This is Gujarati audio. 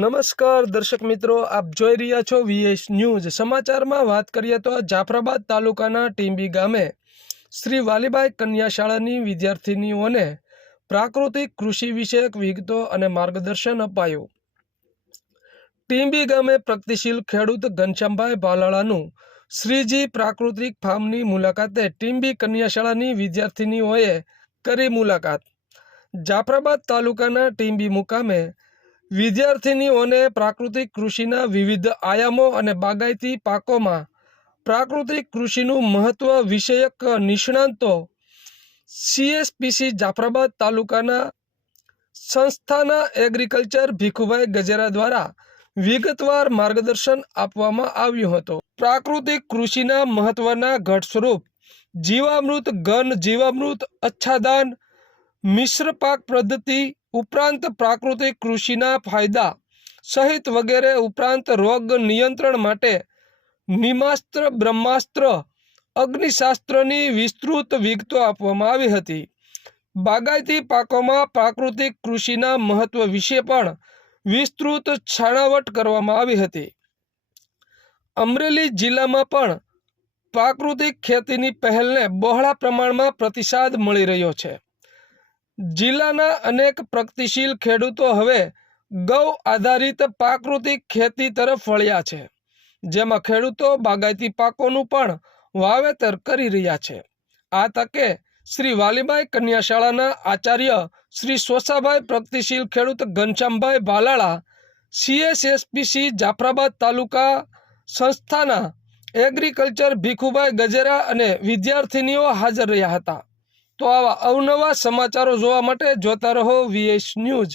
નમસ્કાર દર્શક મિત્રો, આપ જોઈ રહ્યા છો વીએસ ન્યૂઝ. સમાચારમાં વાત કરીએ તો જાફરાબાદ તાલુકાના ટીંબી ગામે શ્રી વાલીબાઈ કન્યા શાળાની વિદ્યાર્થિનીઓને પ્રાકૃતિક કૃષિ વિષયક વિગતો અને માર્ગદર્શન અપાયું. ટીંબી ગામે પ્રગતિશીલ ખેડૂત ઘનશ્યામભાઈ ભાલાળાનું શ્રીજી પ્રાકૃતિક ફાર્મની મુલાકાતે ટીંબી કન્યા શાળાની વિદ્યાર્થિનીઓએ કરી મુલાકાત. જાફરાબાદ તાલુકાના ટીંબી મુકામે વિદ્યાર્થિનીઓને પ્રાકૃતિક કૃષિના વિવિધ આયામો અને બાગાયતી પાકોમાં પ્રાકૃતિક કૃષિનું મહત્વ વિષયક નિષ્ણાંતો સીએસપીસી જાફરાબાદ તાલુકાના સંસ્થાના એગ્રીકલ્ચર ભીખુભાઈ ગજેરા દ્વારા વિગતવાર માર્ગદર્શન આપવામાં આવ્યું હતું. પ્રાકૃતિક કૃષિના મહત્વના ઘટ સ્વરૂપ જીવામૃત, ઘન જીવામૃત, અચ્છાદાન, મિશ્ર પાક પદ્ધતિ ઉપરાંત પ્રાકૃતિક કૃષિના ફાયદા સહિત વગેરે ઉપરાંત રોગ નિયંત્રણ માટે નિમાસ્ત્ર, બ્રહ્માસ્ત્ર, અગ્નિશાસ્ત્રની વિસ્તૃત વિગતો આપવામાં આવી હતી. બાગાયતી પાકોમાં પ્રાકૃતિક કૃષિના મહત્વ વિશે પણ વિસ્તૃત છાણાવટ કરવામાં આવી હતી. અમરેલી જિલ્લામાં પણ પ્રાકૃતિક ખેતીની પહેલને બહોળા પ્રમાણમાં પ્રતિસાદ મળી રહ્યો છે. જિલ્લાના અનેક પ્રગતિશીલ ખેડૂતો હવે ગૌ આધારિત પ્રાકૃતિક ખેતી તરફ વળ્યા છે, જેમાં ખેડૂતો બાગાયતી પાકોનું પણ વાવેતર કરી રહ્યા છે. આ તકે શ્રી વાલીબાઈ કન્યાશાળાના આચાર્ય શ્રી સોસાભાઈ પ્રગતિશીલ ખેડૂત ઘનશ્યામભાઈ ભાલાળા સીએસએસપીસી જાફરાબાદ તાલુકા સંસ્થાના એગ્રીકલ્ચર ભીખુભાઈ ગજેરા અને વિદ્યાર્થિનીઓ હાજર રહ્યા હતા. તો આવા અવનવા સમાચારો જોવા માટે જોતા રહો વીએસ ન્યૂઝ